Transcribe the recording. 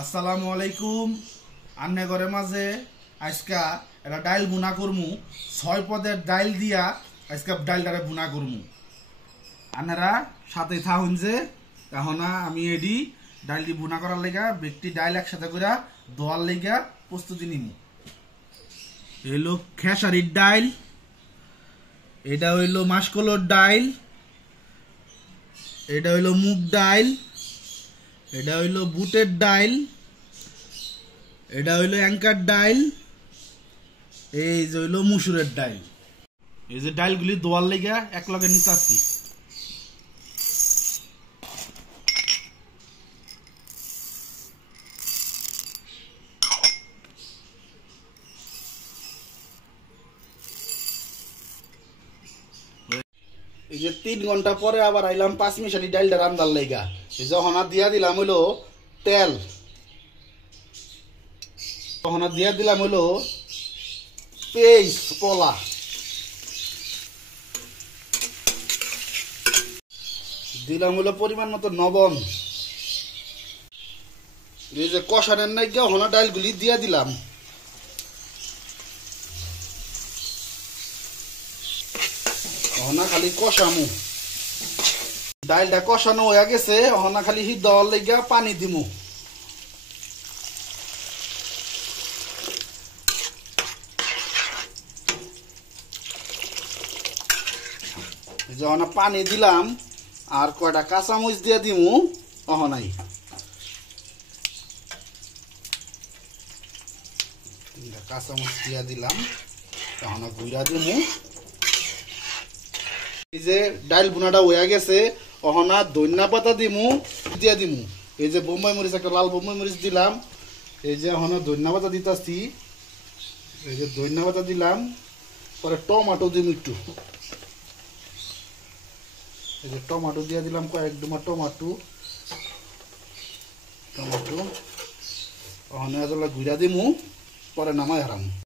আসসালামু আলাইকুম। আন্নে ঘরে মাঝে আজকা এটা ডাইল বুনা করমু। 6 পদের ডাইল দিয়া আজকা ডাইলটারে বুনা করমু। আন্নারা সাথে থাকুন যে এখন আমি এডি ডাইলটি বুনা করার লেগা ব্যক্তি ডাইল একসাথে করে দোয়ার লেগা প্রস্তুতি নিমু। হইলো খেসারির ডাইল, এটা হইলো মাসকলোর ডাইল, এটা হইলো মুগ ডাইল, এটা হইলো বুটের ডাইল, এটা হইলো অ্যাঙ্কার ডাইল, এই যে হইলো মুসুরের ডাইল। এই যে ডাইলগুলি দোয়ার লেগা এক লগে নিতে আসছি। এই যে 3 ঘন্টা পরে আবার আইলাম 5 মিশালি ডাইলটা রান্দার লেগা। যখন দিয়া দিলাম হইলো তেল, তখন দিয়া দিলাম হইলো পেস্ট কলা, দিলাম হইলো পরিমাণ মতো লবণ। এই যে কষানের নাইগা হনা ডাইলগুলি দিয়া দিলাম। হনা খালি কষামু, ডাইলটা কষানো হয়ে গেছে। হনা খালি হিট দেওয়ার লেগা পানি দিমু। যখন পানি দিলাম আর কয়টা কাঁচামরিচ দিয়ে দিমু। অহনাই কাঁচামরিচ দিয়া দিলাম, তখন গুইরা দিমু। এই যে ডাইল বুনাটা হয়ে গেছে, অহনা ধনিয়া পাতা দিমু, দিয়া দিমু। এই যে বোম্বাই মরিচ, একটা লাল বোম্বাই মরিচ দিলাম। এই যে অহনা ধনিয়া পাতা দিতাছি, এই যে ধনিয়া পাতা দিলাম। পরে টমেটো দিমু একটু, এই যে টমেটো দিয়ে দিলাম কয়েক ডুমা টমেটো। অহনা গুইরা দিমু, পরে নামাই হারাম।